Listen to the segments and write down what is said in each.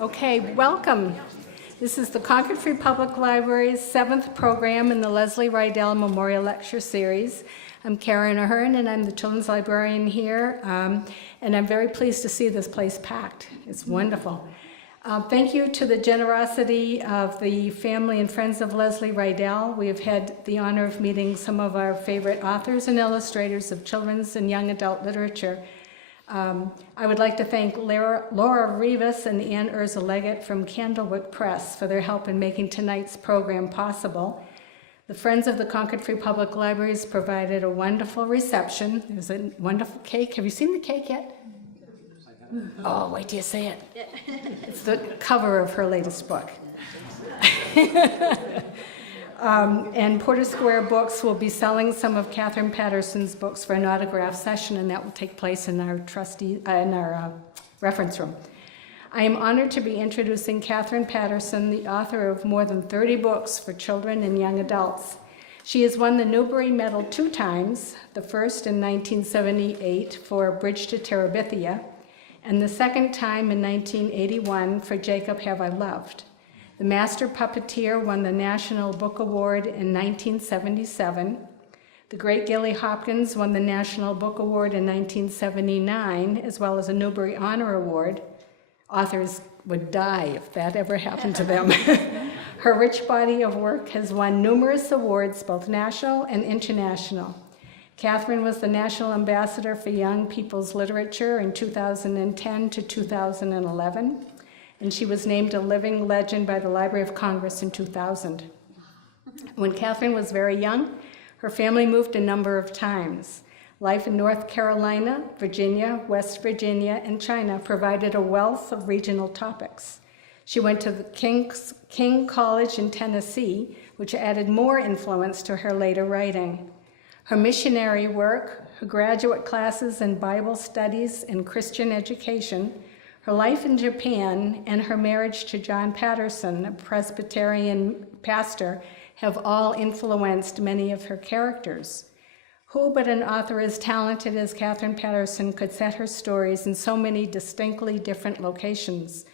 Okay, welcome. This is the Concord Free Public Library's 7th program in the Leslie Riedel Memorial Lecture Series. I'm Karen Ahern, and I'm the children's librarian here, and I'm very pleased to see this place packed. It's wonderful. Thank you to the generosity of the family and friends of Leslie Riedel. We have had the honor of meeting some of our favorite authors and illustrators of children's and young adult literature. I would like to thank Laura Rivas and Ann Urza Leggett from Candlewick Press for their help in making tonight's program possible. The Friends of the Concord Free Public Libraries provided a wonderful reception. There's a wonderful cake. Have you seen the cake yet? Oh, wait till you see it. It's the cover of her latest book. And Porter Square Books will be selling some of Katherine Paterson's books for an autograph session, and that will take place in our reference room. I am honored to be introducing Katherine Paterson, the author of more than 30 books for children and young adults. She has won the Newbury Medal 2 times, the first in 1978 for Bridge to Terabithia, and the second time in 1981 for Jacob Have I Loved. The Master Puppeteer won the National Book Award in 1977. The Great Gilly Hopkins won the National Book Award in 1979, as well as a Newbury Honor Award. Authors would die if that ever happened to them. Her rich body of work has won numerous awards, both national and international. Katherine was the National Ambassador for Young People's Literature in 2010 to 2011. And she was named a living legend by the Library of Congress in 2000. When Katherine was very young, her family moved a number of times. Life in North Carolina, Virginia, West Virginia, and China provided a wealth of regional topics. She went to the King College in Tennessee, which added more influence to her later writing. Her missionary work, her graduate classes in Bible studies and Christian education, her life in Japan, and her marriage to John Patterson, a Presbyterian pastor, have all influenced many of her characters. Who but an author as talented as Katherine Paterson could set her stories in so many distinctly different locations?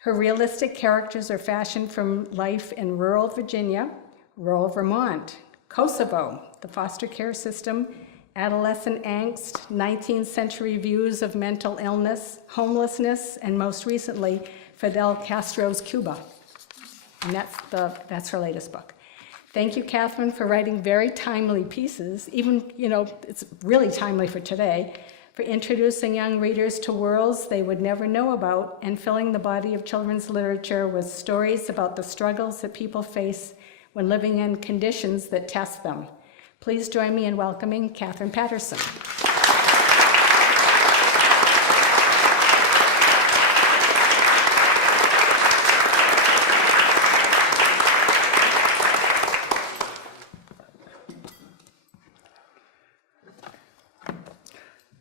Her realistic characters are fashioned from life in rural Virginia, rural Vermont, Kosovo, the foster care system, adolescent angst, 19th century views of mental illness, homelessness, and most recently, Fidel Castro's Cuba. And that's her latest book. Thank you, Katherine, for writing very timely pieces, even, it's really timely for today, for introducing young readers to worlds they would never know about and filling the body of children's literature with stories about the struggles that people face when living in conditions that test them. Please join me in welcoming Katherine Paterson.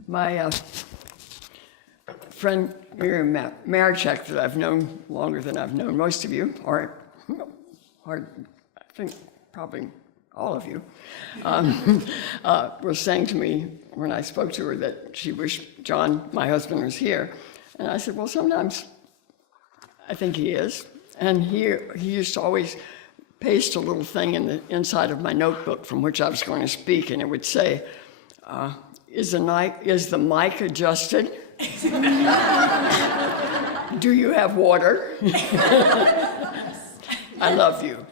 My friend Miriam Marichek, that I've known longer than I've known most of you, or I think probably all of you, was saying to me when I spoke to her that she wished John, my husband, was here. And I said, well, sometimes I think he is. And he used to always paste a little thing in the inside of my notebook from which I was going to speak, and it would say, is the mic adjusted? Do you have water? I love you.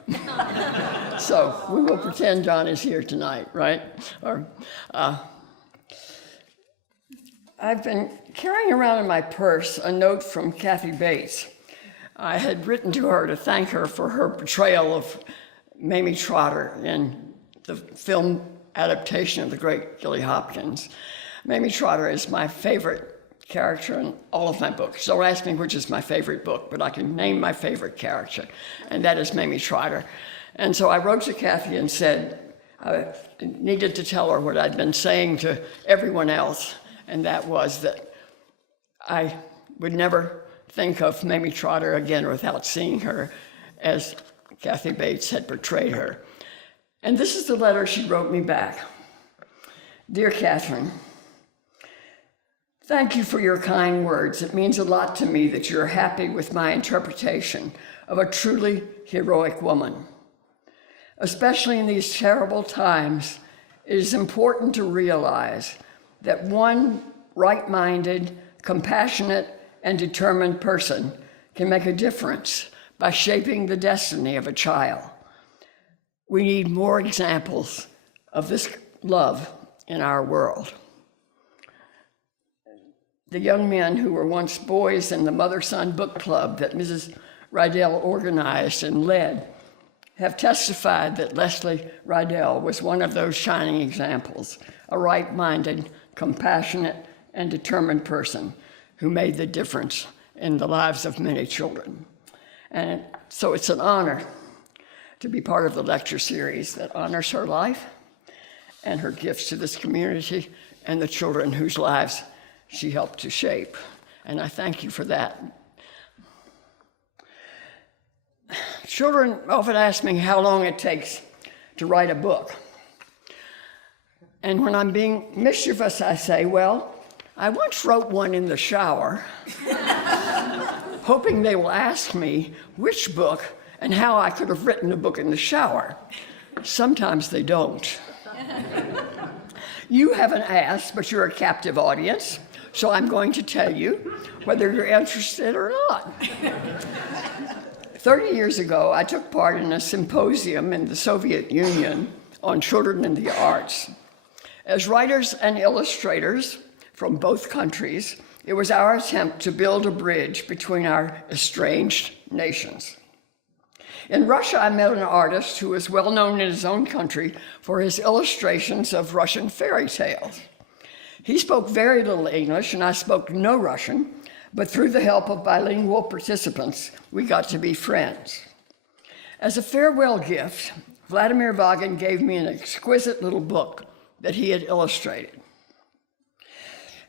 So we will pretend John is here tonight, right? I've been carrying around in my purse a note from Kathy Bates. I had written to her to thank her for her portrayal of Mamie Trotter in the film adaptation of The Great Gilly Hopkins. Mamie Trotter is my favorite character in all of my books. Don't ask me which is my favorite book, but I can name my favorite character, and that is Mamie Trotter. And so I wrote to Kathy and said I needed to tell her what I'd been saying to everyone else, and that was that I would never think of Mamie Trotter again without seeing her as Kathy Bates had portrayed her. And this is the letter she wrote me back. Dear Katherine, Thank you for your kind words. It means a lot to me that you're happy with my interpretation of a truly heroic woman. Especially in these terrible times, it is important to realize that one right-minded, compassionate, and determined person can make a difference by shaping the destiny of a child. We need more examples of this love in our world. The young men who were once boys in the mother-son book club that Mrs. Riedel organized and led have testified that Leslie Riedel was one of those shining examples, a right-minded, compassionate, and determined person who made the difference in the lives of many children. And so it's an honor to be part of the lecture series that honors her life and her gifts to this community and the children whose lives she helped to shape. And I thank you for that. Children often ask me how long it takes to write a book. And when I'm being mischievous, I say, well, I once wrote one in the shower, hoping they will ask me which book and how I could have written a book in the shower. Sometimes they don't. You haven't asked, but you're a captive audience, so I'm going to tell you whether you're interested or not. 30 years ago, I took part in a symposium in the Soviet Union on children in the arts. As writers and illustrators from both countries, it was our attempt to build a bridge between our estranged nations. In Russia, I met an artist who was well known in his own country for his illustrations of Russian fairy tales. He spoke very little English, and I spoke no Russian, but through the help of bilingual participants, we got to be friends. As a farewell gift, Vladimir Vagin gave me an exquisite little book that he had illustrated.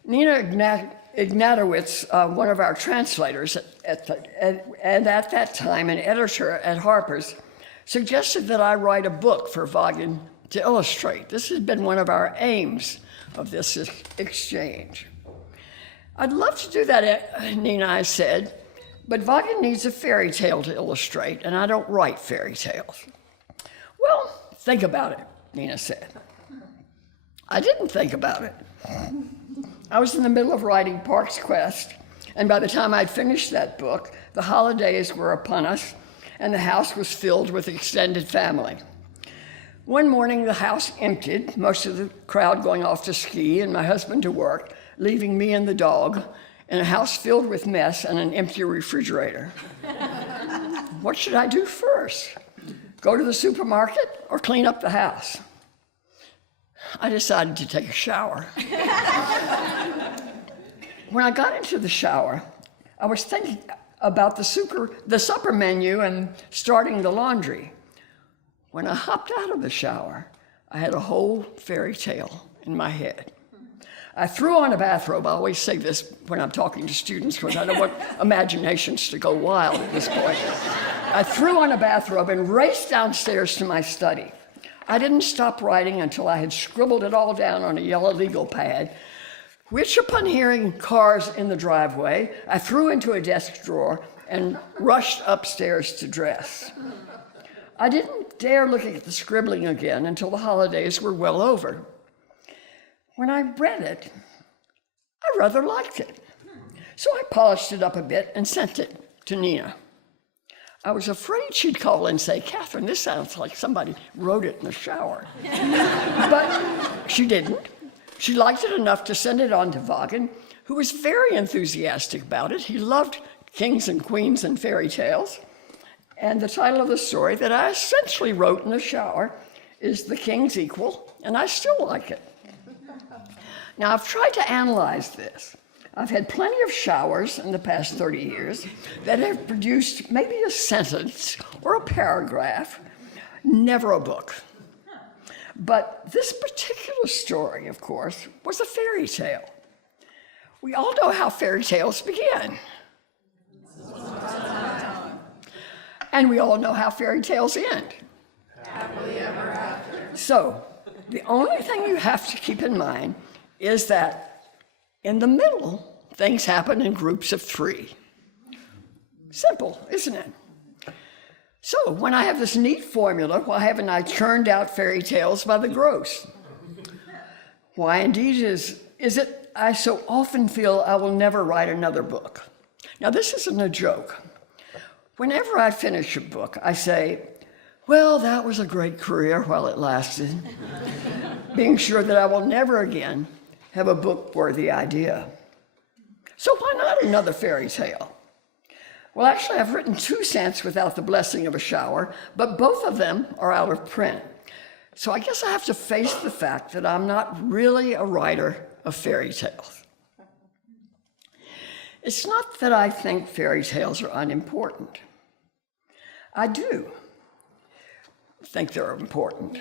Nina Ignatowicz, one of our translators, and at that time an editor at Harper's, suggested that I write a book for Vagin to illustrate. This has been one of our aims of this exchange. I'd love to do that, Nina, I said, but Vagin needs a fairy tale to illustrate, and I don't write fairy tales. Well, think about it, Nina said. I didn't think about it. I was in the middle of writing Park's Quest, and by the time I'd finished that book, the holidays were upon us, and the house was filled with extended family. One morning, the house emptied, most of the crowd going off to ski and my husband to work, leaving me and the dog in a house filled with mess and an empty refrigerator. What should I do first? Go to the supermarket or clean up the house? I decided to take a shower. When I got into the shower, I was thinking about the supper menu and starting the laundry. When I hopped out of the shower, I had a whole fairy tale in my head. I threw on a bathrobe. I always say this when I'm talking to students because I don't want imaginations to go wild at this point. I threw on a bathrobe and raced downstairs to my study. I didn't stop writing until I had scribbled it all down on a yellow legal pad, which upon hearing cars in the driveway, I threw into a desk drawer and rushed upstairs to dress. I didn't dare look at the scribbling again until the holidays were well over. When I read it, I rather liked it. So I polished it up a bit and sent it to Nina. I was afraid she'd call and say, "Katherine, this sounds like somebody wrote it in the shower." But she didn't. She liked it enough to send it on to Vagin, who was very enthusiastic about it. He loved kings and queens and fairy tales. And the title of the story that I essentially wrote in the shower is The King's Equal, and I still like it. Now, I've tried to analyze this. I've had plenty of showers in the past 30 years that have produced maybe a sentence or a paragraph, never a book. But this particular story, of course, was a fairy tale. We all know how fairy tales begin. And we all know how fairy tales end. Happily ever after. So, the only thing you have to keep in mind is that In the middle, things happen in groups of 3. Simple, isn't it? So when I have this neat formula, why haven't I churned out fairy tales by the gross? Why indeed is it I so often feel I will never write another book? Now this isn't a joke. Whenever I finish a book, I say, well, that was a great career while it lasted, being sure that I will never again have a book-worthy idea. So why not another fairy tale? Well, actually, I've written 2 cents without the blessing of a shower, but both of them are out of print. So I guess I have to face the fact that I'm not really a writer of fairy tales. It's not that I think fairy tales are unimportant. I do think they're important.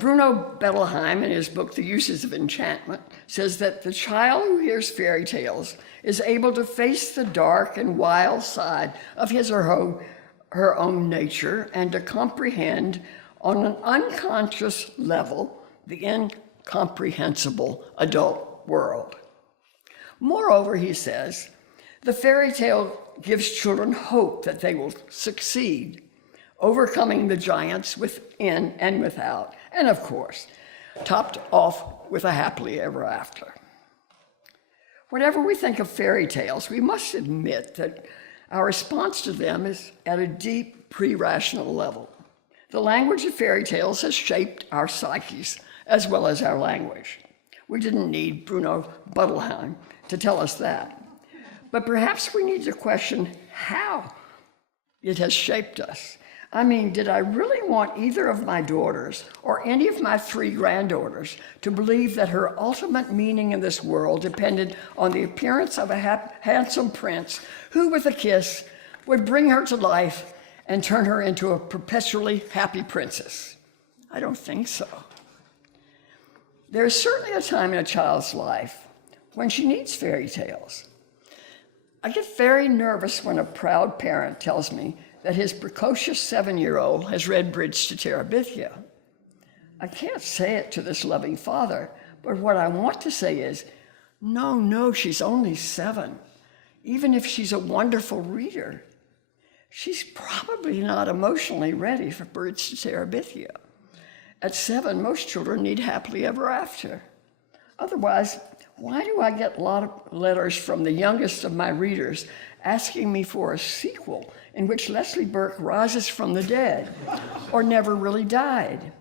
Bruno Bettelheim, in his book, The Uses of Enchantment, says that the child who hears fairy tales is able to face the dark and wild side of his or her own nature and to comprehend on an unconscious level the incomprehensible adult world. Moreover, he says, the fairy tale gives children hope that they will succeed, overcoming the giants within and without, and of course, topped off with a happily ever after. Whenever we think of fairy tales, we must admit that our response to them is at a deep pre-rational level. The language of fairy tales has shaped our psyches as well as our language. We didn't need Bruno Bettelheim to tell us that. But perhaps we need to question how it has shaped us. I mean, did I really want either of my daughters or any of my 3 granddaughters to believe that her ultimate meaning in this world depended on the appearance of a handsome prince who, with a kiss, would bring her to life and turn her into a perpetually happy princess? I don't think so. There is certainly a time in a child's life when she needs fairy tales. I get very nervous when a proud parent tells me that his precocious 7-year-old has read Bridge to Terabithia. I can't say it to this loving father, but what I want to say is, no, she's only 7. Even if she's a wonderful reader, she's probably not emotionally ready for Bridge to Terabithia. At 7, most children need happily ever after. Otherwise, why do I get a lot of letters from the youngest of my readers asking me for a sequel in which Leslie Burke rises from the dead or never really died?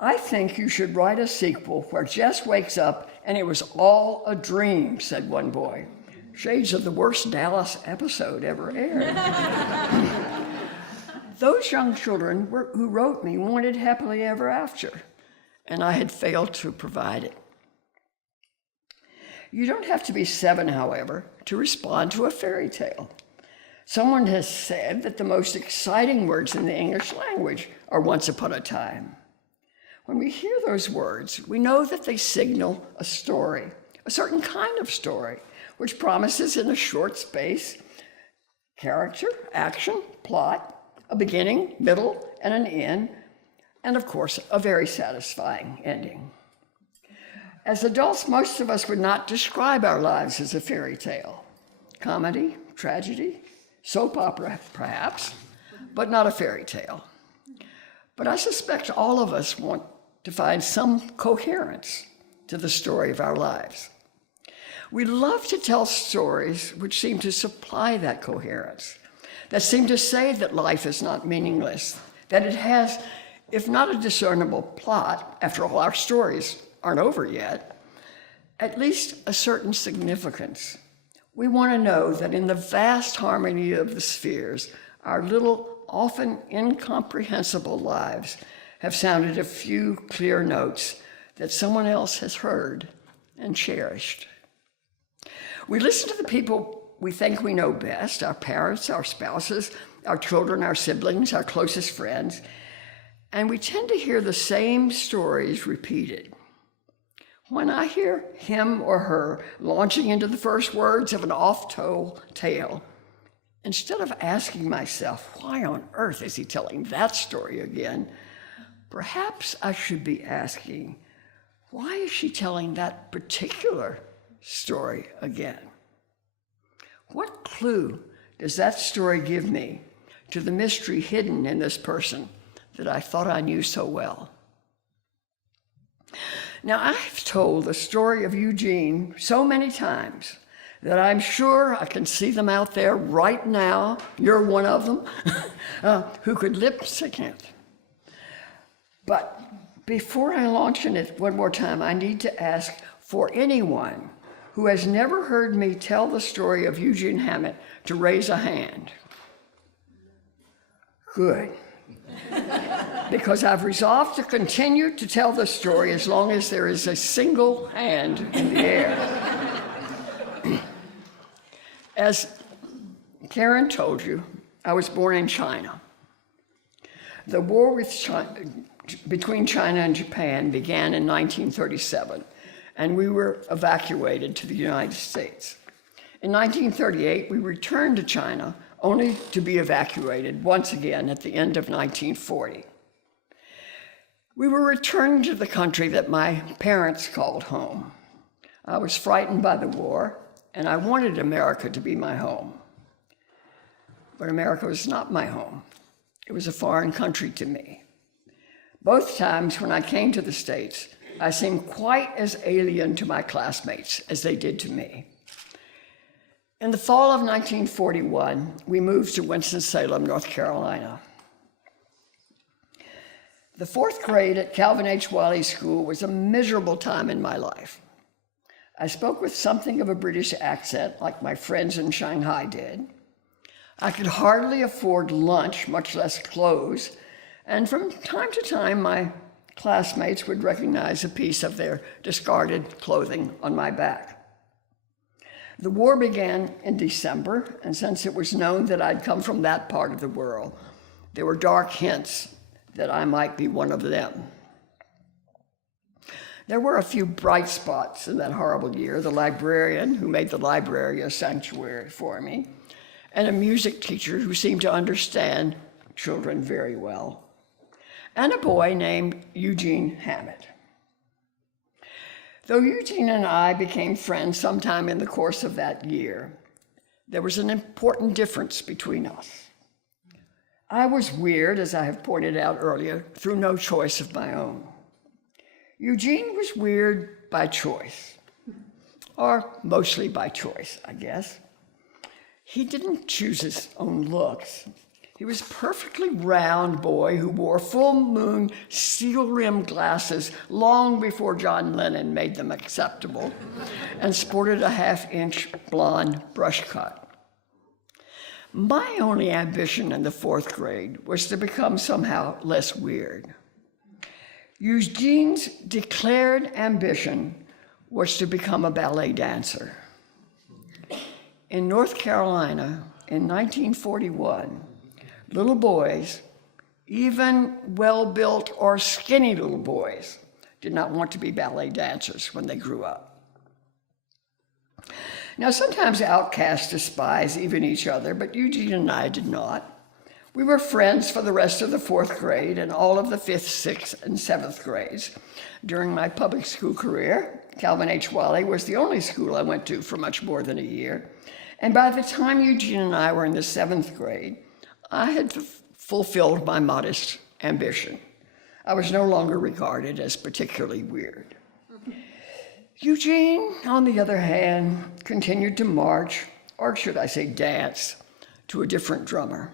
I think you should write a sequel where Jess wakes up and it was all a dream, said one boy. Shades of the worst Dallas episode ever aired. Those young children who wrote me wanted happily ever after, and I had failed to provide it. You don't have to be 7, however, to respond to a fairy tale. Someone has said that the most exciting words in the English language are once upon a time. When we hear those words, we know that they signal a story, a certain kind of story, which promises in a short space character, action, plot, a beginning, middle, and an end, and of course, a very satisfying ending. As adults, most of us would not describe our lives as a fairy tale. Comedy, tragedy, soap opera, perhaps, but not a fairy tale. But I suspect all of us want to find some coherence to the story of our lives. We love to tell stories which seem to supply that coherence, that seem to say that life is not meaningless, that it has, if not a discernible plot, after all, our stories aren't over yet, at least a certain significance. We want to know that in the vast harmony of the spheres, our little, often incomprehensible lives have sounded a few clear notes that someone else has heard and cherished. We listen to the people we think we know best, our parents, our spouses, our children, our siblings, our closest friends, and we tend to hear the same stories repeated. When I hear him or her launching into the first words of an oft-told tale, instead of asking myself, why on earth is he telling that story again? Perhaps I should be asking, why is she telling that particular story again? What clue does that story give me to the mystery hidden in this person that I thought I knew so well? Now, I've told the story of Eugene so many times that I'm sure I can see them out there right now, you're one of them, who could lip sync it. But before I launch in it one more time, I need to ask for anyone who has never heard me tell the story of Eugene Hammett to raise a hand. Good. Because I've resolved to continue to tell the story as long as there is a single hand in the air. As Karen told you, I was born in China. The war between China and Japan began in 1937, and we were evacuated to the United States. In 1938, we returned to China, only to be evacuated once again at the end of 1940. We were returning to the country that my parents called home. I was frightened by the war, and I wanted America to be my home. But America was not my home. It was a foreign country to me. Both times when I came to the States, I seemed quite as alien to my classmates as they did to me. In the fall of 1941, we moved to Winston-Salem, North Carolina. The fourth grade at Calvin H. Wiley School was a miserable time in my life. I spoke with something of a British accent, like my friends in Shanghai did. I could hardly afford lunch, much less clothes, and from time to time, my classmates would recognize a piece of their discarded clothing on my back. The war began in December, and since it was known that I'd come from that part of the world, there were dark hints that I might be one of them. There were a few bright spots in that horrible year: the librarian who made the library a sanctuary for me, and a music teacher who seemed to understand children very well, and a boy named Eugene Hammett. Though Eugene and I became friends sometime in the course of that year, there was an important difference between us. I was weird, as I have pointed out earlier, through no choice of my own. Eugene was weird by choice, or mostly by choice, I guess. He didn't choose his own looks. He was a perfectly round boy who wore full-moon steel-rimmed glasses long before John Lennon made them acceptable, and sported a half-inch blonde brush cut. My only ambition in the fourth grade was to become somehow less weird. Eugene's declared ambition was to become a ballet dancer. In North Carolina, in 1941, little boys, even well-built or skinny little boys, did not want to be ballet dancers when they grew up. Now, sometimes outcasts despise even each other, but Eugene and I did not. We were friends for the rest of the fourth grade and all of the fifth, sixth, and seventh grades. During my public school career, Calvin H. Wiley was the only school I went to for much more than a year. And by the time Eugene and I were in the seventh grade, I had fulfilled my modest ambition. I was no longer regarded as particularly weird. Eugene, on the other hand, continued to march, or should I say dance, to a different drummer.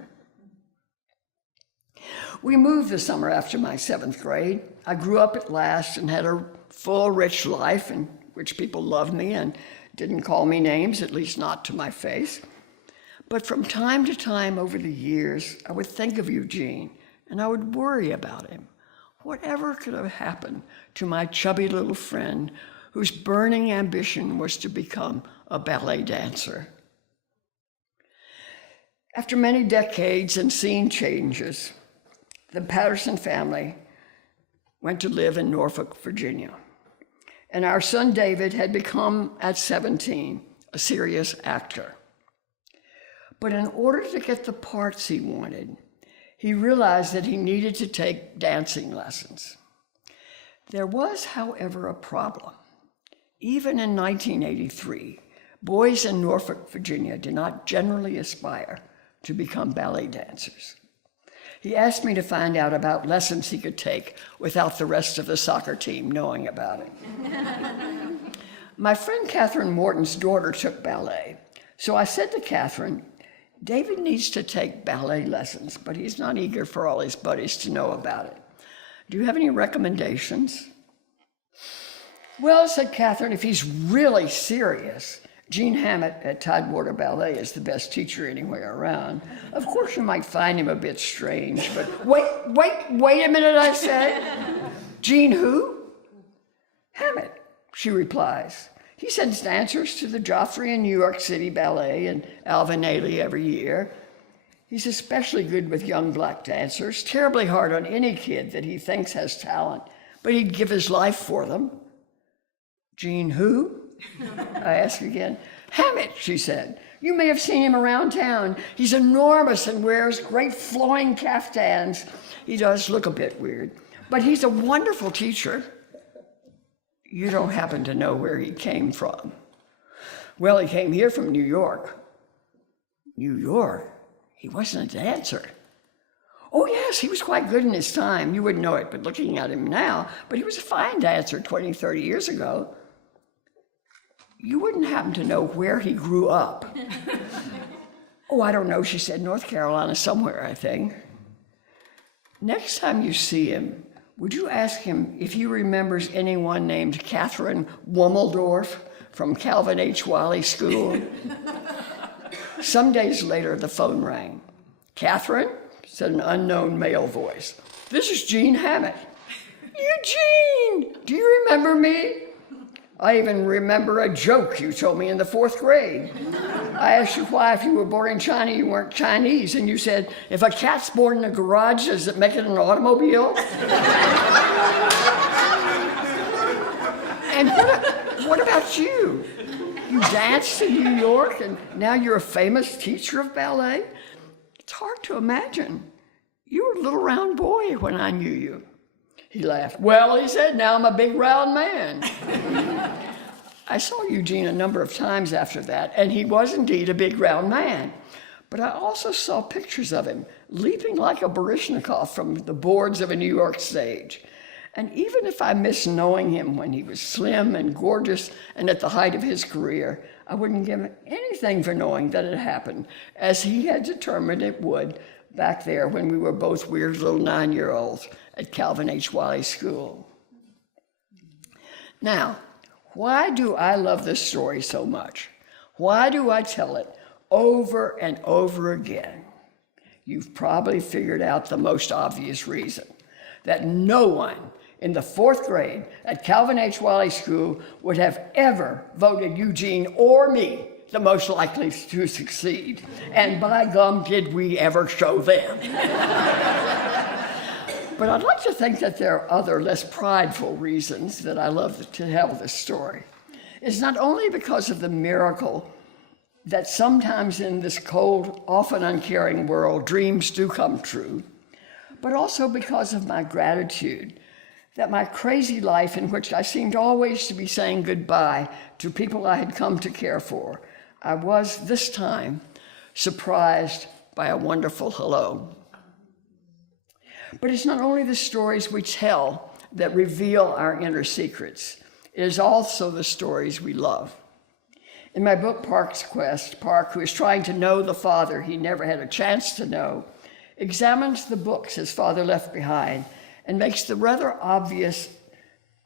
We moved the summer after my seventh grade. I grew up at last and had a full, rich life in which people loved me and didn't call me names, at least not to my face. But from time to time over the years, I would think of Eugene and I would worry about him. Whatever could have happened to my chubby little friend whose burning ambition was to become a ballet dancer? After many decades and scene changes, the Paterson family went to live in Norfolk, Virginia. And our son David had become, at 17, a serious actor. But in order to get the parts he wanted, he realized that he needed to take dancing lessons. There was, however, a problem. Even in 1983, boys in Norfolk, Virginia did not generally aspire to become ballet dancers. He asked me to find out about lessons he could take without the rest of the soccer team knowing about it. My friend Catherine Morton's daughter took ballet, so I said to Catherine, David needs to take ballet lessons, but he's not eager for all his buddies to know about it. Do you have any recommendations? Well, said Catherine, if he's really serious, Eugene Hammett at Tidewater Ballet is the best teacher anywhere around. Of course, you might find him a bit strange, but wait a minute, I said. Eugene who? Hammett, she replies. He sends dancers to the Joffrey and New York City Ballet and Alvin Ailey every year. He's especially good with young black dancers, terribly hard on any kid that he thinks has talent, but he'd give his life for them. Eugene who? I asked again. Hammett, she said. You may have seen him around town. He's enormous and wears great flowing caftans. He does look a bit weird, but he's a wonderful teacher. You don't happen to know where he came from? Well, he came here from New York. New York? He wasn't a dancer. Oh, yes, he was quite good in his time. You wouldn't know it, but looking at him now, but he was a fine dancer 20, 30 years ago. You wouldn't happen to know where he grew up. Oh, I don't know, she said, North Carolina somewhere, I think. Next time you see him, would you ask him if he remembers anyone named Catherine Wommeldorf from Calvin H. Wiley School? Some days later, the phone rang. Catherine, said an unknown male voice. This is Eugene Hammett. Eugene, do you remember me? I even remember a joke you told me in the 4th grade. I asked you why, if you were born in China, you weren't Chinese. And you said, if a cat's born in a garage, does it make it an automobile? And what about you? You danced in New York, and now you're a famous teacher of ballet? It's hard to imagine. You were a little round boy when I knew you. He laughed. Well, he said, now I'm a big round man. I saw Eugene a number of times after that, and he was indeed a big round man. But I also saw pictures of him leaping like a Baryshnikov from the boards of a New York stage. And even if I missed knowing him when he was slim and gorgeous and at the height of his career, I wouldn't give him anything for knowing that it happened, as he had determined it would back there when we were both weird little 9-year-olds at Calvin H. Wiley School. Now, why do I love this story so much? Why do I tell it over and over again? You've probably figured out the most obvious reason, that no one in the 4th grade at Calvin H. Wiley School would have ever voted Eugene or me the most likely to succeed. And by gum, did we ever show them. But I'd like to think that there are other, less prideful reasons that I love to tell this story. It's not only because of the miracle that sometimes in this cold, often uncaring world, dreams do come true, but also because of my gratitude that my crazy life, in which I seemed always to be saying goodbye to people I had come to care for, I was this time surprised by a wonderful hello. But it's not only the stories we tell that reveal our inner secrets, it is also the stories we love. In my book, Park's Quest, Park, who is trying to know the father he never had a chance to know, examines the books his father left behind and makes the rather obvious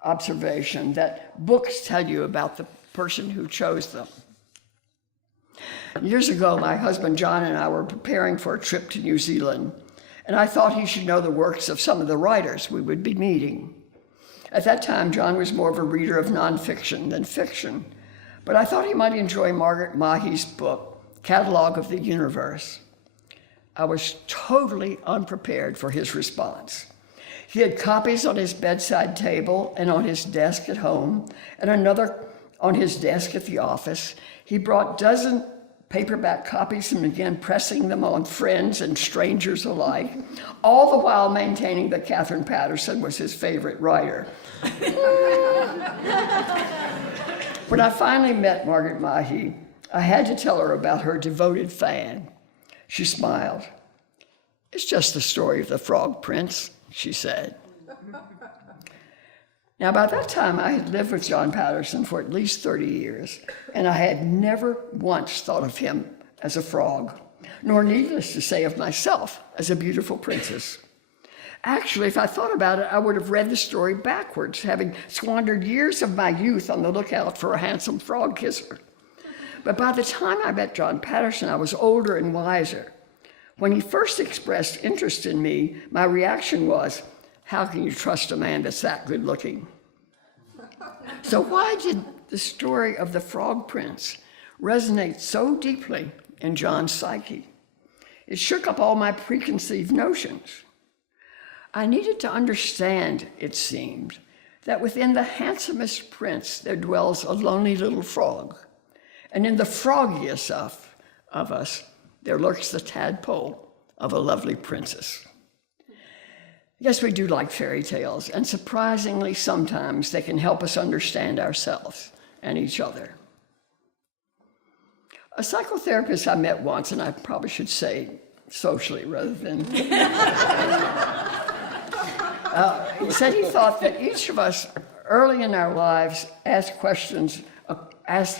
observation that books tell you about the person who chose them. Years ago, my husband John and I were preparing for a trip to New Zealand, and I thought he should know the works of some of the writers we would be meeting. At that time, John was more of a reader of nonfiction than fiction, but I thought he might enjoy Margaret Mahy's book, Catalogue of the Universe. I was totally unprepared for his response. He had copies on his bedside table and on his desk at home, and another on his desk at the office. He brought paperback copies and began pressing them on friends and strangers alike, all the while maintaining that Katherine Paterson was his favorite writer. When I finally met Margaret Leahy, I had to tell her about her devoted fan. She smiled. "It's just the story of the Frog Prince," she said. Now, by that time, I had lived with John Paterson for at least 30 years, and I had never once thought of him as a frog, nor, needless to say, of myself as a beautiful princess. Actually, if I thought about it, I would have read the story backwards, having squandered years of my youth on the lookout for a handsome frog kisser. But by the time I met John Paterson, I was older and wiser. When he first expressed interest in me, my reaction was, "How can you trust a man that's that good looking?" So why did the story of the Frog Prince resonate so deeply in John's psyche? It shook up all my preconceived notions. I needed to understand, it seemed, that within the handsomest prince there dwells a lonely little frog, and in the froggiest of us there lurks the tadpole of a lovely princess. Yes, we do like fairy tales, and surprisingly, sometimes they can help us understand ourselves and each other. A psychotherapist I met once, and I probably should say socially rather than, he said he thought that each of us early in our lives asks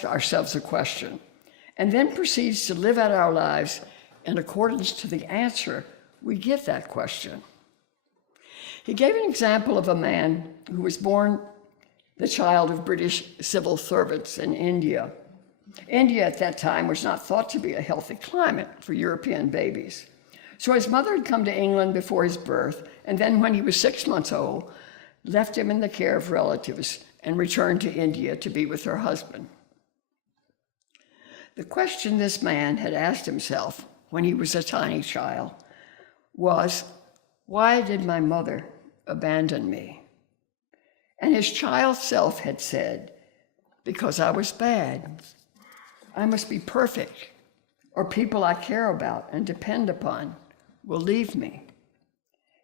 ourselves a question, and then proceeds to live out our lives in accordance to the answer we give that question. He gave an example of a man who was born the child of British civil servants in India. India at that time was not thought to be a healthy climate for European babies. So his mother had come to England before his birth, and then when he was 6 months old, left him in the care of relatives and returned to India to be with her husband. The question this man had asked himself when he was a tiny child was, "Why did my mother abandon me?" And his child self had said, "Because I was bad. I must be perfect, or people I care about and depend upon will leave me."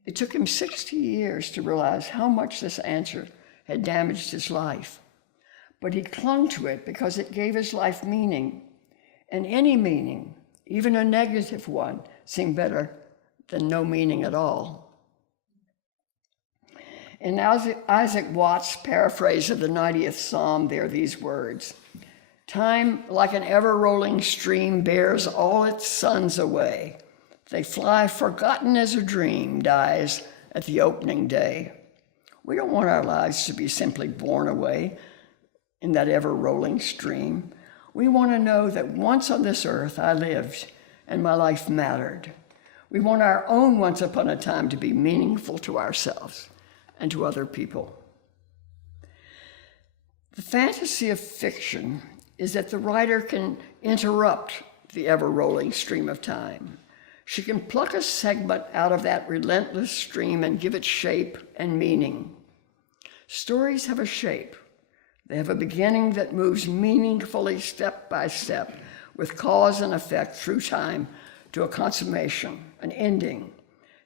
It took him 60 years to realize how much this answer had damaged his life. But he clung to it because it gave his life meaning, and any meaning, even a negative one, seemed better than no meaning at all. In Isaac Watts' paraphrase of the 90th Psalm, there are these words: "Time, like an ever-rolling stream, bears all its sons away. They fly forgotten as a dream dies at the opening day." We don't want our lives to be simply borne away in that ever-rolling stream. We want to know that once on this earth I lived and my life mattered. We want our own once upon a time to be meaningful to ourselves and to other people. The fantasy of fiction is that the writer can interrupt the ever-rolling stream of time. She can pluck a segment out of that relentless stream and give it shape and meaning. Stories have a shape. They have a beginning that moves meaningfully step by step with cause and effect through time to a consummation, an ending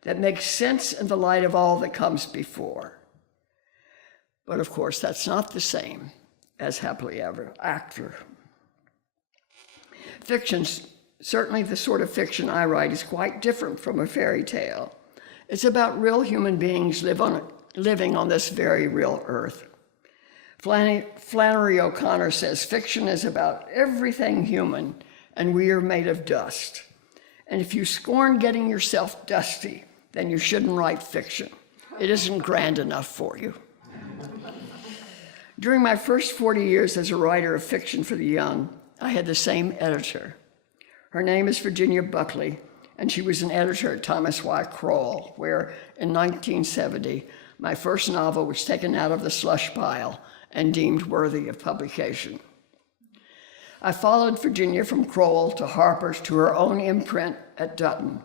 that makes sense in the light of all that comes before. But of course, that's not the same as happily ever after. Fiction's certainly the sort of fiction I write is quite different from a fairy tale. It's about real human beings living on this very real earth. Flannery O'Connor says fiction is about everything human, and we are made of dust. And if you scorn getting yourself dusty, then you shouldn't write fiction. It isn't grand enough for you. During my first 40 years as a writer of fiction for the young, I had the same editor. Her name is Virginia Buckley, and she was an editor at Thomas Y. Kroll, where in 1970, my first novel was taken out of the slush pile and deemed worthy of publication. I followed Virginia from Kroll to Harper's to her own imprint at Dutton.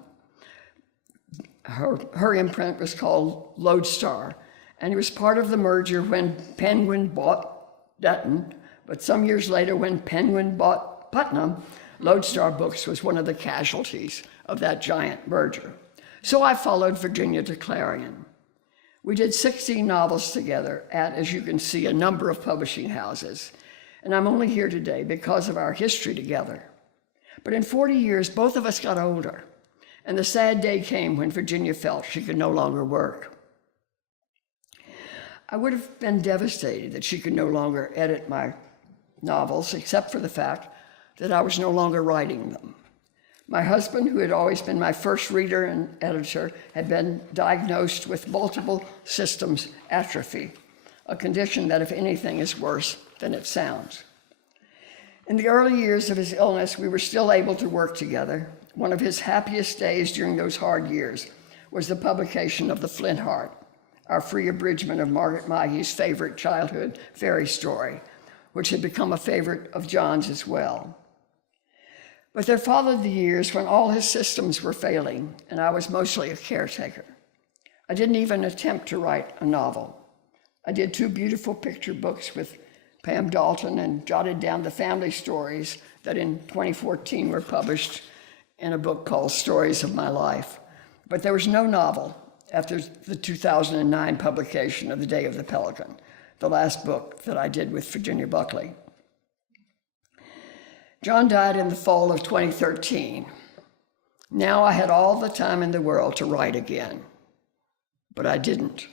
Her imprint was called Lodestar, and it was part of the merger when Penguin bought Dutton, but some years later when Penguin bought Putnam, Lodestar Books was one of the casualties of that giant merger. So I followed Virginia to Clarion. We did 16 novels together at, as you can see, a number of publishing houses. And I'm only here today because of our history together. But in 40 years, both of us got older. And the sad day came when Virginia felt she could no longer work. I would have been devastated that she could no longer edit my novels, except for the fact that I was no longer writing them. My husband, who had always been my first reader and editor, had been diagnosed with multiple systems atrophy, a condition that, if anything, is worse than it sounds. In the early years of his illness, we were still able to work together. One of his happiest days during those hard years was the publication of The Flint Heart, our free abridgment of Margaret Mahy's favorite childhood fairy story, which had become a favorite of John's as well. But there followed the years when all his systems were failing, and I was mostly a caretaker. I didn't even attempt to write a novel. I did 2 beautiful picture books with Pam Dalton and jotted down the family stories that in 2014 were published in a book called Stories of My Life. But there was no novel after the 2009 publication of The Day of the Pelican, the last book that I did with Virginia Buckley. John died in the fall of 2013. Now I had all the time in the world to write again, but I didn't.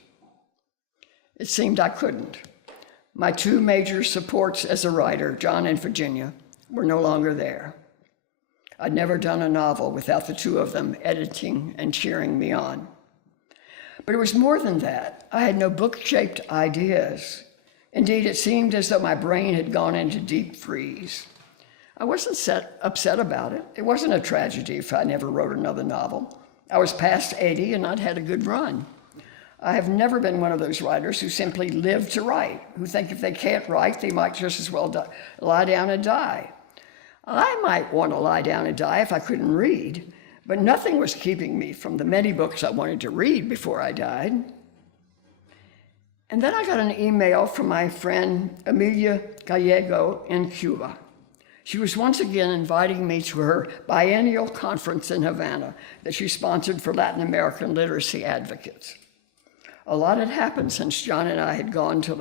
It seemed I couldn't. My 2 major supports as a writer, John and Virginia, were no longer there. I'd never done a novel without the 2 of them editing and cheering me on. But it was more than that. I had no book-shaped ideas. Indeed, it seemed as though my brain had gone into deep freeze. I wasn't upset about it. It wasn't a tragedy if I never wrote another novel. I was past 80 and I'd had a good run. I have never been one of those writers who simply live to write, who think if they can't write, they might just as well lie down and die. I might want to lie down and die if I couldn't read, but nothing was keeping me from the many books I wanted to read before I died. And then I got an email from my friend Emilia Gallego in Cuba. She was once again inviting me to her biennial conference in Havana that she sponsored for Latin American literacy advocates. A lot had happened since John and I had gone to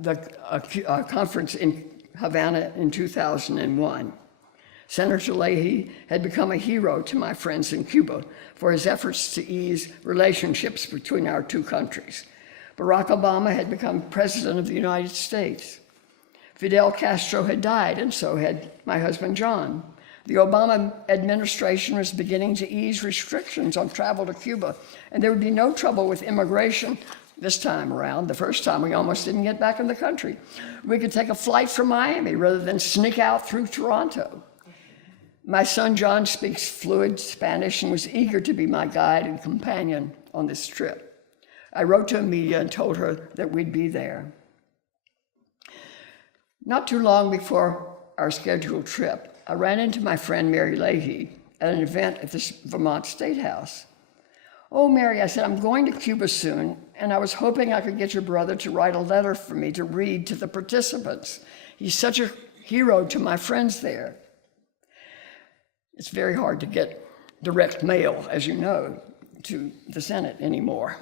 the conference in Havana in 2001. Senator Leahy had become a hero to my friends in Cuba for his efforts to ease relationships between our 2 countries. Barack Obama had become president of the United States. Fidel Castro had died, and so had my husband, John. The Obama administration was beginning to ease restrictions on travel to Cuba, and there would be no trouble with immigration this time around. The first time, we almost didn't get back in the country. We could take a flight from Miami rather than sneak out through Toronto. My son, John, speaks fluent Spanish and was eager to be my guide and companion on this trip. I wrote to Emilia and told her that we'd be there. Not too long before our scheduled trip, I ran into my friend Mary Leahy at an event at the Vermont State House. "Oh, Mary," I said, "I'm going to Cuba soon, and I was hoping I could get your brother to write a letter for me to read to the participants. He's such a hero to my friends there." It's very hard to get direct mail, as you know, to the Senate anymore.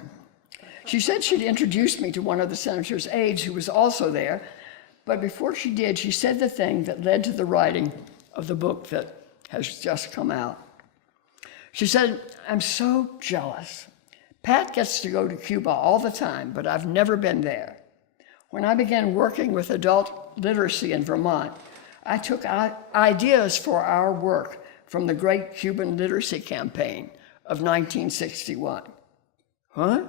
She said she'd introduced me to one of the senator's aides who was also there, but before she did, she said the thing that led to the writing of the book that has just come out. She said, "I'm so jealous. Pat gets to go to Cuba all the time, but I've never been there. When I began working with adult literacy in Vermont, I took ideas for our work from the Great Cuban Literacy Campaign of 1961. "Huh?"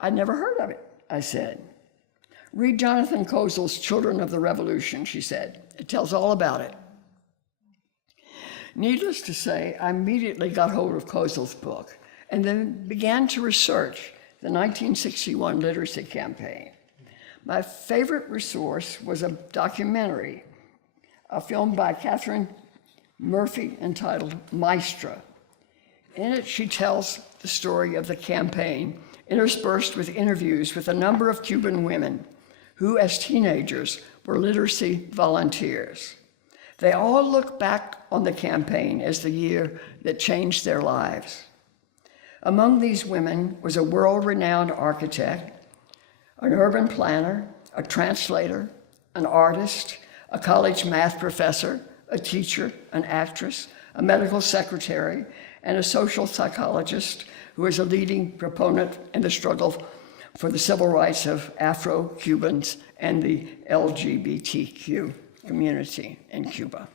"I'd never heard of it," I said. "Read Jonathan Kozol's Children of the Revolution," she said. "It tells all about it." Needless to say, I immediately got hold of Kozol's book and then began to research the 1961 literacy campaign. My favorite resource was a documentary, a film by Catherine Murphy entitled Maestra. In it, she tells the story of the campaign, interspersed with interviews with a number of Cuban women who, as teenagers, were literacy volunteers. They all look back on the campaign as the year that changed their lives. Among these women was a world-renowned architect, an urban planner, a translator, an artist, a college math professor, a teacher, an actress, a medical secretary, and a social psychologist who was a leading proponent in the struggle for the civil rights of Afro-Cubans and the LGBTQ community in Cuba.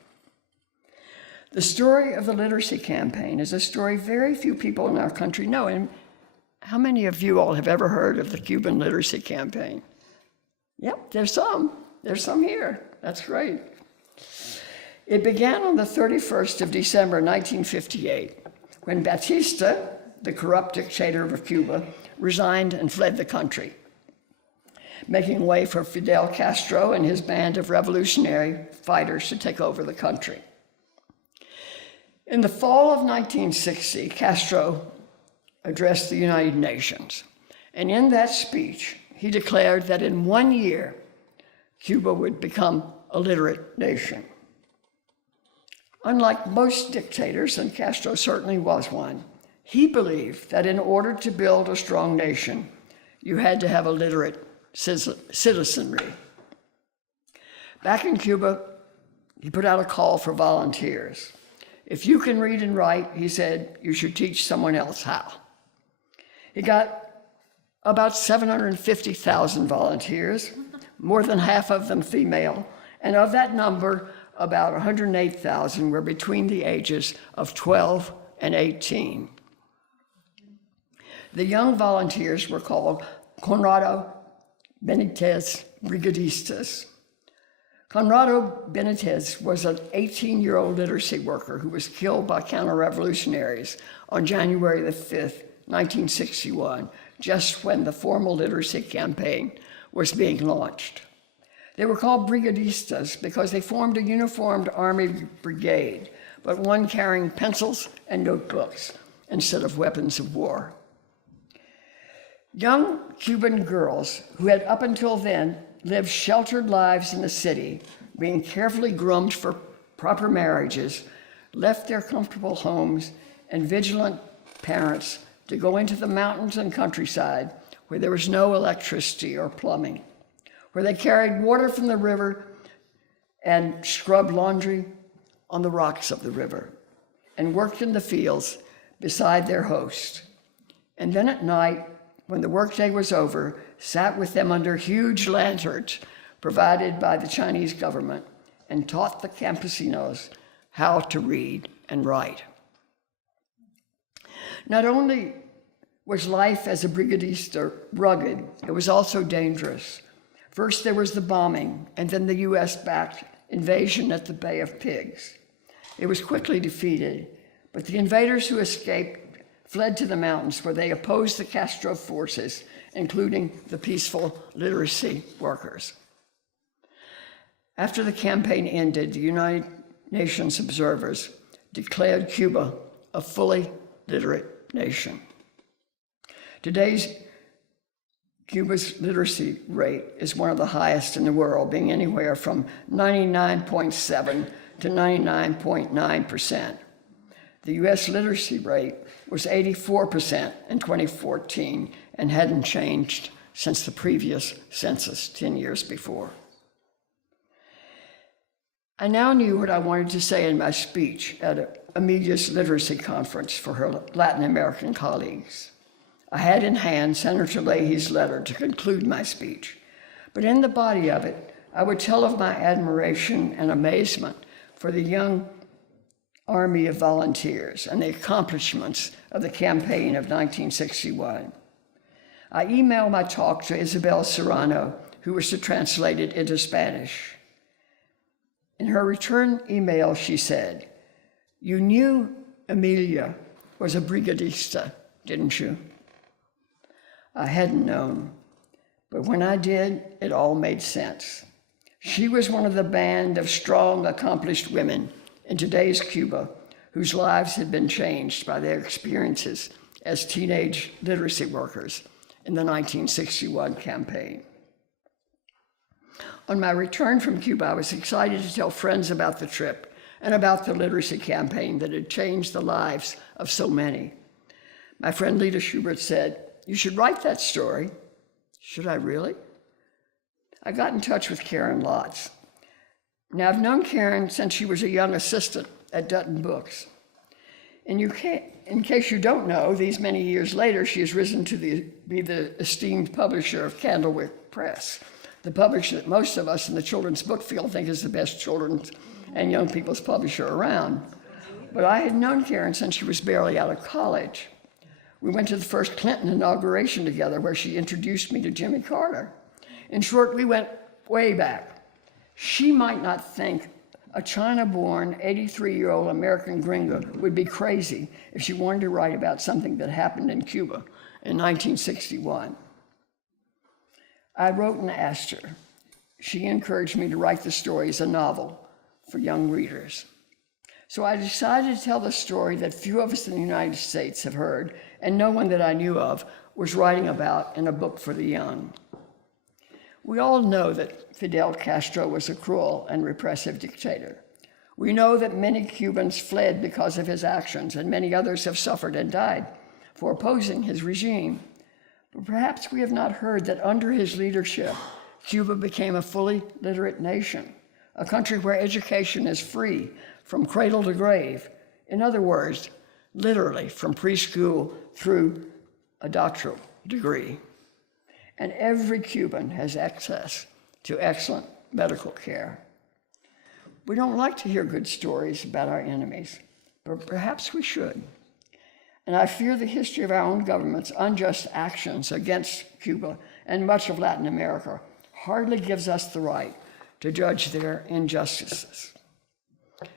The story of the literacy campaign is a story very few people in our country know. And how many of you all have ever heard of the Cuban literacy campaign? Yep, there's some. There's some here. That's great. It began on the 31st of December, 1958, when Batista, the corrupt dictator of Cuba, resigned and fled the country, making way for Fidel Castro and his band of revolutionary fighters to take over the country. In the fall of 1960, Castro addressed the United Nations, and in that speech, he declared that in 1 year, Cuba would become a literate nation. Unlike most dictators, and Castro certainly was one, he believed that in order to build a strong nation, you had to have a literate citizenry. Back in Cuba, he put out a call for volunteers. If you can read and write, he said, you should teach someone else how. He got about 750,000 volunteers, more than half of them female, and of that number, about 108,000 were between the ages of 12 and 18. The young volunteers were called Conrado Benitez Brigadistas. Conrado Benitez was an 18-year-old literacy worker who was killed by counter-revolutionaries on January the 5th, 1961, just when the formal literacy campaign was being launched. They were called Brigadistas because they formed a uniformed army brigade, but one carrying pencils and notebooks instead of weapons of war. Young Cuban girls who had up until then lived sheltered lives in the city, being carefully groomed for proper marriages, left their comfortable homes and vigilant parents to go into the mountains and countryside where there was no electricity or plumbing, where they carried water from the river and scrubbed laundry on the rocks of the river, and worked in the fields beside their host. And then at night, when the workday was over, sat with them under huge lanterns provided by the Chinese government and taught the campesinos how to read and write. Not only was life as a brigadista rugged, it was also dangerous. First there was the bombing, and then the US-backed invasion at the Bay of Pigs. It was quickly defeated, but the invaders who escaped fled to the mountains where they opposed the Castro forces, including the peaceful literacy workers. After the campaign ended, the United Nations observers declared Cuba a fully literate nation. Today's Cuba's literacy rate is one of the highest in the world, being anywhere from 99.7 to 99.9%. The US literacy rate was 84% in 2014 and hadn't changed since the previous census 10 years before. I now knew what I wanted to say in my speech at Amelia's literacy conference for her Latin American colleagues. I had in hand Senator Leahy's letter to conclude my speech, but in the body of it, I would tell of my admiration and amazement for the young army of volunteers and the accomplishments of the campaign of 1961. I emailed my talk to Isabel Serrano, who was to translate it into Spanish. In her return email, she said, "You knew Amelia was a brigadista, didn't you?" I hadn't known, but when I did, it all made sense. She was one of the band of strong, accomplished women in today's Cuba whose lives had been changed by their experiences as teenage literacy workers in the 1961 campaign. On my return from Cuba, I was excited to tell friends about the trip and about the literacy campaign that had changed the lives of so many. My friend Lita Schubert said, "You should write that story." Should I really? I got in touch with Karen Lotz. Now, I've known Karen since she was a young assistant at Dutton Books. In case you don't know, these many years later, she has risen to be the esteemed publisher of Candlewick Press, the publisher that most of us in the children's book field think is the best children's and young people's publisher around. But I had known Karen since she was barely out of college. We went to the first Clinton inauguration together where she introduced me to Jimmy Carter. In short, we went way back. She might not think a China-born 83-year-old American gringo would be crazy if she wanted to write about something that happened in Cuba in 1961. I wrote and asked her. She encouraged me to write the story as a novel for young readers. So I decided to tell the story that few of us in the United States have heard, and no one that I knew of was writing about in a book for the young. We all know that Fidel Castro was a cruel and repressive dictator. We know that many Cubans fled because of his actions, and many others have suffered and died for opposing his regime. But perhaps we have not heard that under his leadership, Cuba became a fully literate nation, a country where education is free from cradle to grave. In other words, literally from preschool through a doctoral degree. And every Cuban has access to excellent medical care. We don't like to hear good stories about our enemies, but perhaps we should. And I fear the history of our own government's unjust actions against Cuba and much of Latin America hardly gives us the right to judge their injustices.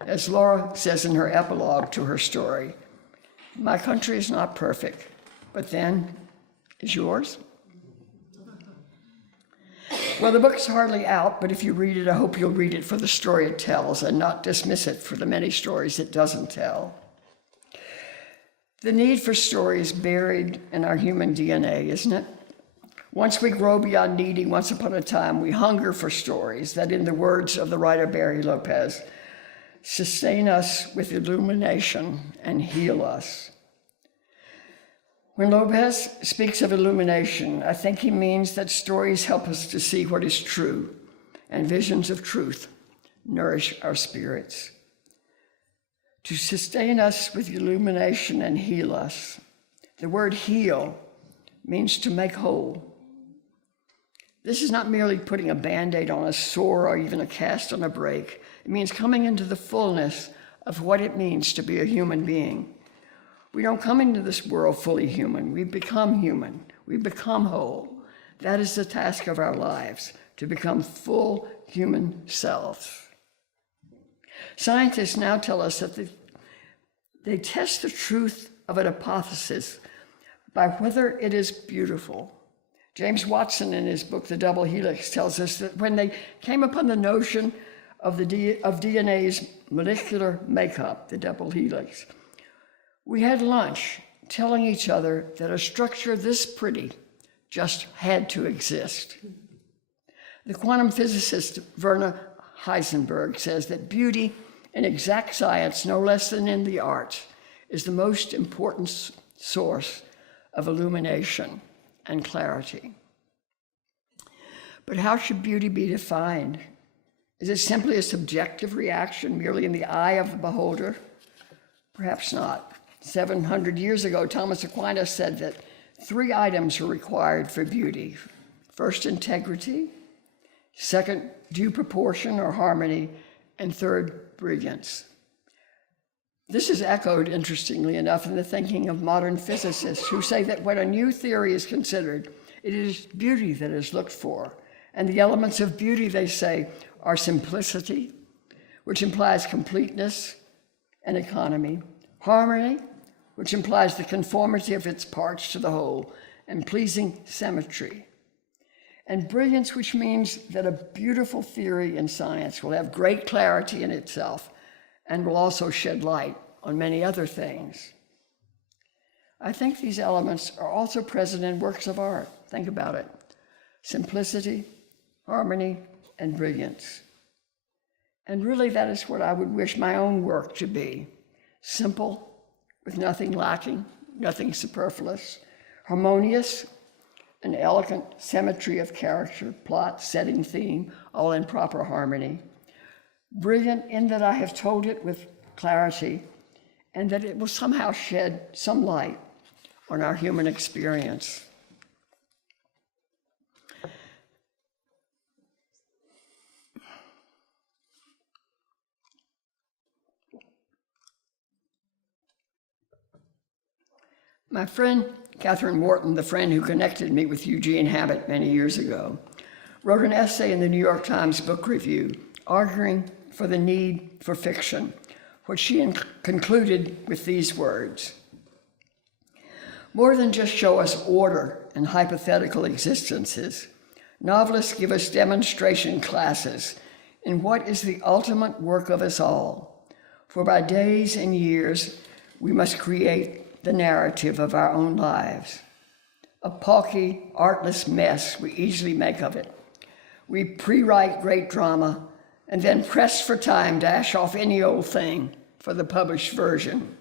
As Laura says in her epilogue to her story, "My country is not perfect, but then is yours?" Well, the book's hardly out, but if you read it, I hope you'll read it for the story it tells and not dismiss it for the many stories it doesn't tell. The need for story is buried in our human DNA, isn't it? Once we grow beyond needing once upon a time, we hunger for stories that, in the words of the writer Barry Lopez, sustain us with illumination and heal us. When Lopez speaks of illumination, I think he means that stories help us to see what is true, and visions of truth nourish our spirits. To sustain us with illumination and heal us, the word heal means to make whole. This is not merely putting a Band-Aid on a sore or even a cast on a break. It means coming into the fullness of what it means to be a human being. We don't come into this world fully human. We become human. We become whole. That is the task of our lives, to become full human selves. Scientists now tell us that they test the truth of an hypothesis by whether it is beautiful. James Watson, in his book, The Double Helix, tells us that when they came upon the notion of DNA's molecular makeup, the double helix, we had lunch telling each other that a structure this pretty just had to exist. The quantum physicist Verna Heisenberg says that beauty in exact science, no less than in the arts, is the most important source of illumination and clarity. But how should beauty be defined? Is it simply a subjective reaction merely in the eye of the beholder? Perhaps not. 700 years ago, Thomas Aquinas said that 3 items are required for beauty. First, integrity. Second, due proportion or harmony. And third, brilliance. This is echoed, interestingly enough, in the thinking of modern physicists who say that when a new theory is considered, it is beauty that is looked for. And the elements of beauty, they say, are simplicity, which implies completeness and economy, harmony, which implies the conformity of its parts to the whole, and pleasing symmetry, and brilliance, which means that a beautiful theory in science will have great clarity in itself and will also shed light on many other things. I think these elements are also present in works of art. Think about it. Simplicity, harmony, and brilliance. And really, that is what I would wish my own work to be. Simple, with nothing lacking, nothing superfluous, harmonious, an elegant symmetry of character, plot, setting, theme, all in proper harmony. Brilliant in that I have told it with clarity and that it will somehow shed some light on our human experience. My friend Catherine Morton, the friend who connected me with Eugene Hammett many years ago, wrote an essay in the New York Times Book Review arguing for the need for fiction, which she concluded with these words: "More than just show us order and hypothetical existences, novelists give us demonstration classes in what is the ultimate work of us all, for by days and years we must create the narrative of our own lives. A palky, artless mess we easily make of it. We pre-write great drama and then, pressed for time, dash off any old thing for the published version.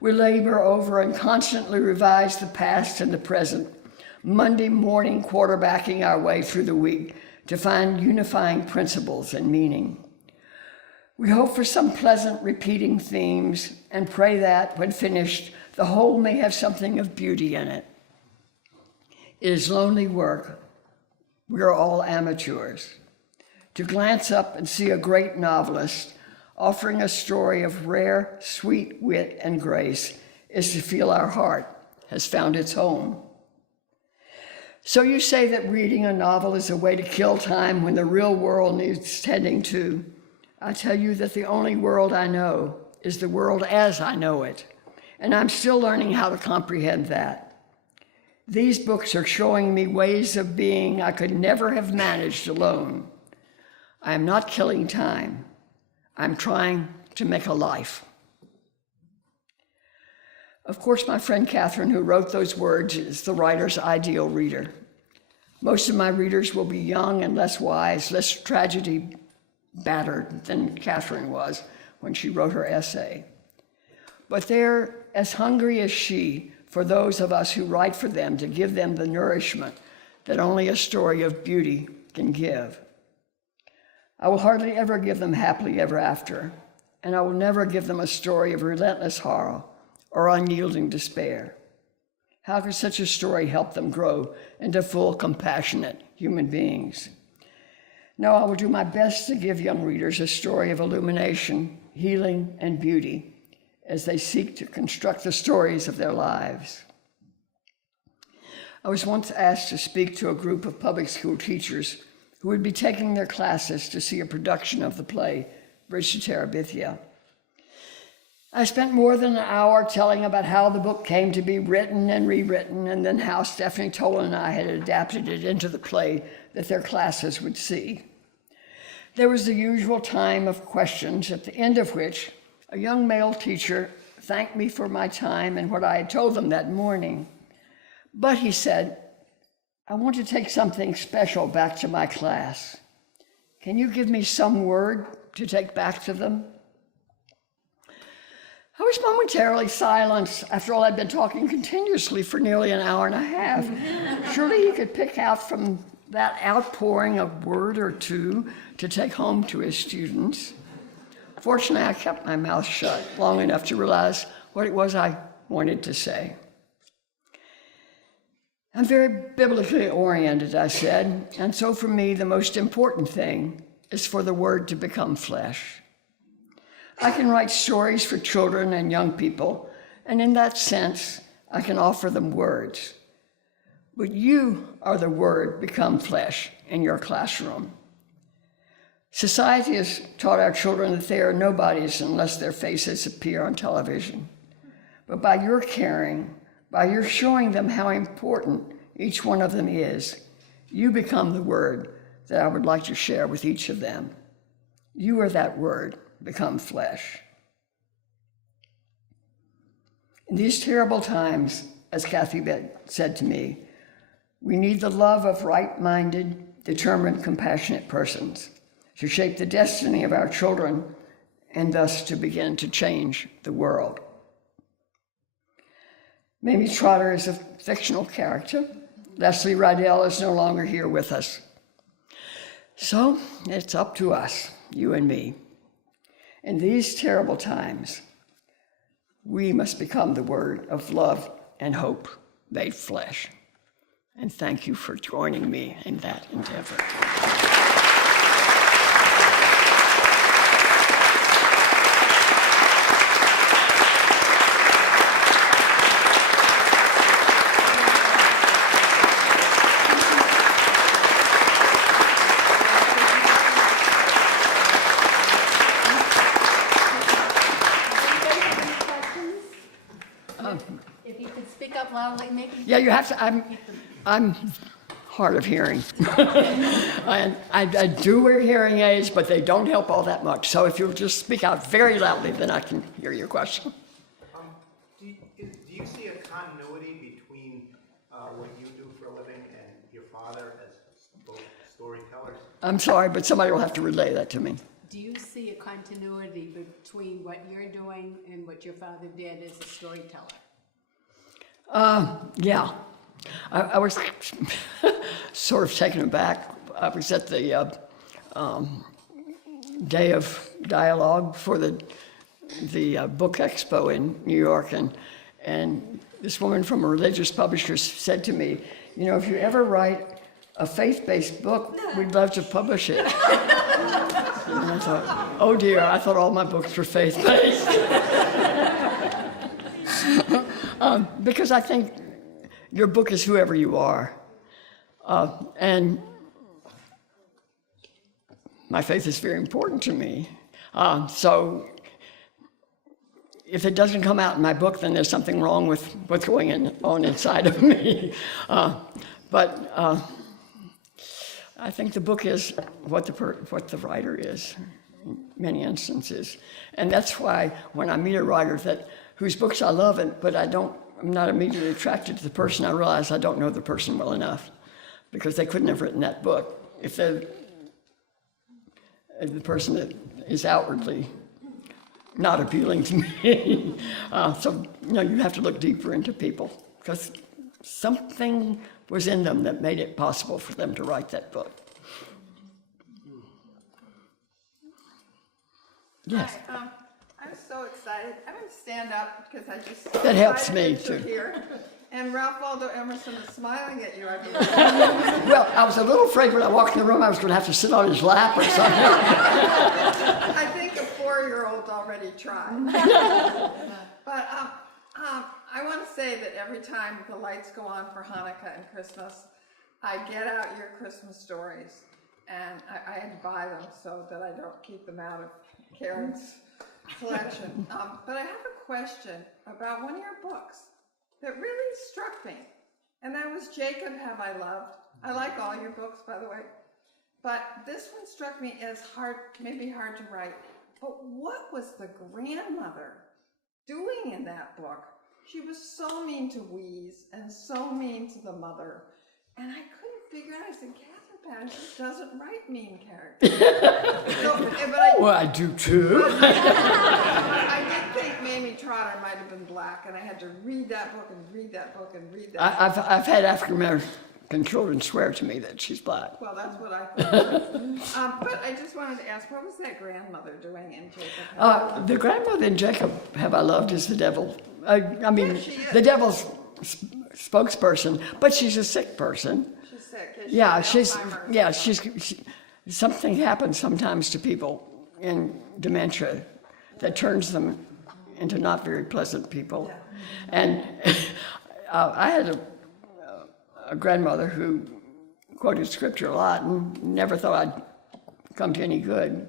We labor over and constantly revise the past and the present, Monday morning quarterbacking our way through the week to find unifying principles and meaning. We hope for some pleasant repeating themes and pray that, when finished, the whole may have something of beauty in it. It is lonely work. We are all amateurs. To glance up and see a great novelist offering a story of rare, sweet wit and grace is to feel our heart has found its home. So you say that reading a novel is a way to kill time when the real world needs tending to. I tell you that the only world I know is the world as I know it, and I'm still learning how to comprehend that. These books are showing me ways of being I could never have managed alone. I am not killing time. I'm trying to make a life." Of course, my friend Catherine, who wrote those words, is the writer's ideal reader. Most of my readers will be young and less wise, less tragedy battered than Catherine was when she wrote her essay. But they're as hungry as she for those of us who write for them to give them the nourishment that only a story of beauty can give. I will hardly ever give them happily ever after, and I will never give them a story of relentless horror or unyielding despair. How could such a story help them grow into full, compassionate human beings? No, I will do my best to give young readers a story of illumination, healing, and beauty as they seek to construct the stories of their lives. I was once asked to speak to a group of public school teachers who would be taking their classes to see a production of the play Bridge to Terabithia. I spent more than an hour telling about how the book came to be written and rewritten, and then how Stephanie Tolan and I had adapted it into the play that their classes would see. There was the usual time of questions, at the end of which a young male teacher thanked me for my time and what I had told them that morning. But he said, "I want to take something special back to my class. Can you give me some word to take back to them?" I was momentarily silenced. After all, I'd been talking continuously for nearly an hour and a half. Surely he could pick out from that outpouring a word or two to take home to his students. Fortunately, I kept my mouth shut long enough to realize what it was I wanted to say. "I'm very biblically oriented," I said, "and so for me, the most important thing is for the word to become flesh. I can write stories for children and young people, and in that sense, I can offer them words. But you are the word become flesh in your classroom. Society has taught our children that they are nobodies unless their faces appear on television. But by your caring, by your showing them how important each one of them is, you become the word that I would like to share with each of them. You are that word become flesh." In these terrible times, as Kathy said to me, we need the love of right-minded, determined, compassionate persons to shape the destiny of our children and thus to begin to change the world. Mamie Trotter is a fictional character. Leslie Riedel is no longer here with us. So it's up to us, you and me. In these terrible times, we must become the word of love and hope made flesh. And thank you for joining me in that endeavor. If you could speak up loudly, maybe. Yeah, you have to. I'm hard of hearing. And I do wear hearing aids, but they don't help all that much. So if you'll just speak out very loudly, then I can hear your question. Do you see a continuity between what you do for a living and your father as both storytellers? I'm sorry, but somebody will have to relay that to me. Do you see a continuity between what you're doing and what your father did as a storyteller? Yeah. I was sort of taken aback. I was at the Day of Dialogue for the Book Expo in New York, and this woman from a religious publisher said to me, you know, if you ever write a faith-based book, we'd love to publish it. And I thought, oh dear, I thought all my books were faith-based. Because I think your book is whoever you are. And my faith is very important to me. So if it doesn't come out in my book, then there's something wrong with what's going on inside of me. But I think the book is what the writer is in many instances. And that's why when I meet a writer whose books I love, but I'm not immediately attracted to the person, I realize I don't know the person well enough, because they couldn't have written that book if they're the person that is outwardly not appealing to me. So, you know, you have to look deeper into people, because something was in them that made it possible for them to write that book. Yes. Hi, I'm so excited. I'm going to stand up because I just... That helps me, too. Here. And Ralph Waldo Emerson is smiling at you, I believe. Well, I was a little afraid when I walked in the room I was going to have to sit on his lap or something. I think a 4-year-old already tried. But I want to say that every time the lights go on for Hanukkah and Christmas, I get out your Christmas stories, and I had to buy them so that I don't keep them out of Karen's collection. But I have a question about one of your books that really struck me, and that was Jacob Have I Loved. I like all your books, by the way, but this one struck me as hard, maybe hard to write. But what was the grandmother doing in that book? She was so mean to Wheeze and so mean to the mother, and I couldn't figure out. I said, Katherine Paterson doesn't write mean characters. Well, I do too. I did think Mamie Trotter might have been black, and I had to read that book and read that book and read that book. I've had African American children swear to me that she's black. Well, that's what I thought. But I just wanted to ask, what was that grandmother doing in Jacob? The grandmother in Jacob Have I Loved is the devil. I mean, Yeah, she is. the devil's spokesperson, but she's a sick person. She's sick. Yeah, Alzheimer's. Something happens sometimes to people in dementia that turns them into not very pleasant people. Yeah. And I had a grandmother who quoted scripture a lot and never thought I'd come to any good.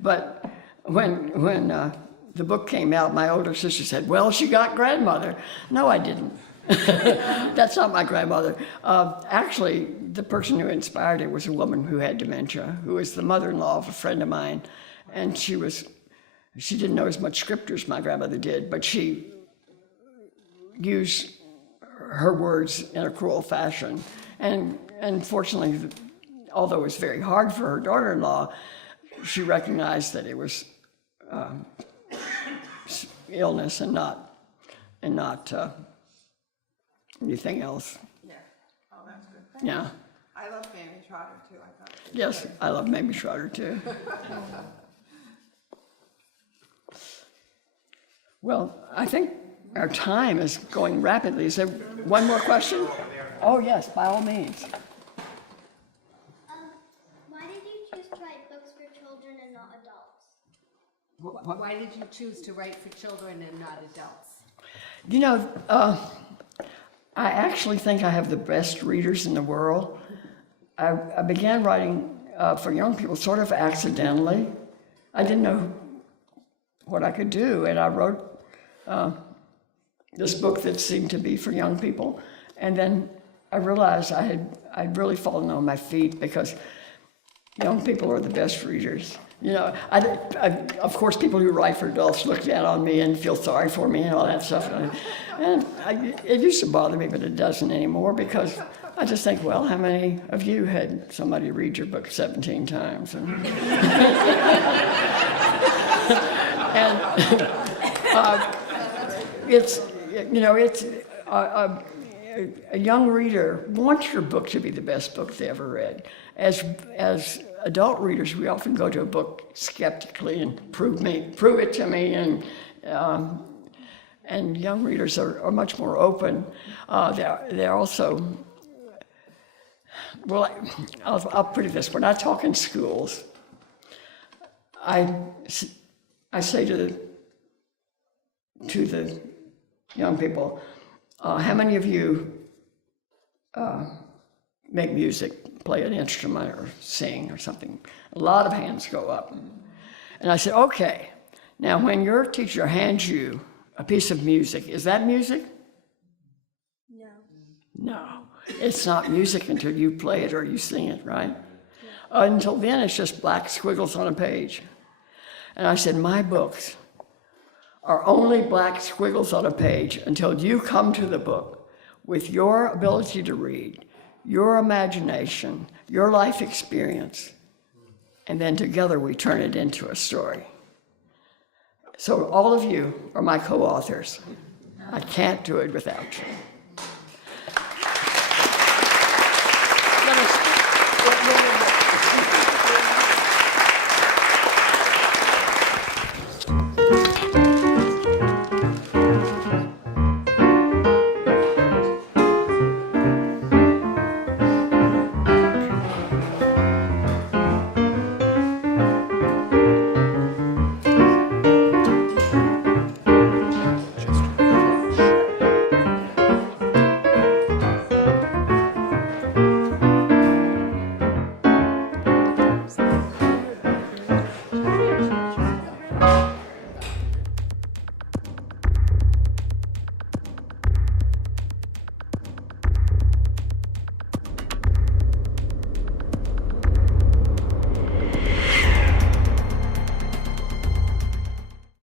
But when the book came out, my older sister said, well, she got grandmother. No, I didn't. That's not my grandmother. Actually, the person who inspired it was a woman who had dementia, who was the mother-in-law of a friend of mine. And she didn't know as much scripture as my grandmother did, but she used her words in a cruel fashion. And fortunately, although it was very hard for her daughter-in-law, she recognized that it was illness and not anything else. Yeah, oh, that's good. Yeah. I love Mamie Trotter too, I thought. Yes, I love Mamie Trotter too. Well, I think our time is going rapidly. Is there one more question? Oh, yes, by all means. Why did you choose to write books for children and not adults? Why did you choose to write for children and not adults? You know, I actually think I have the best readers in the world. I began writing for young people sort of accidentally. I didn't know what I could do, and I wrote this book that seemed to be for young people. And then I realized I'd really fallen on my feet because young people are the best readers. You know, of course, people who write for adults look down on me and feel sorry for me and all that stuff. It used to bother me, but it doesn't anymore because I just think, well, how many of you had somebody read your book 17 times? It's a young reader wants your book to be the best book they ever read. As adult readers, we often go to a book skeptically and prove it to me, and young readers are much more open. They're also, well, I'll put it this way: when I talk in schools, I say to the young people, how many of you make music, play an instrument or sing or something? A lot of hands go up. And I said, okay, now when your teacher hands you a piece of music, is that music? No. No, it's not music until you play it or you sing it, right? Until then, it's just black squiggles on a page. And I said, my books are only black squiggles on a page until you come to the book with your ability to read, your imagination, your life experience, and then together we turn it into a story. So all of you are my co-authors. I can't do it without you.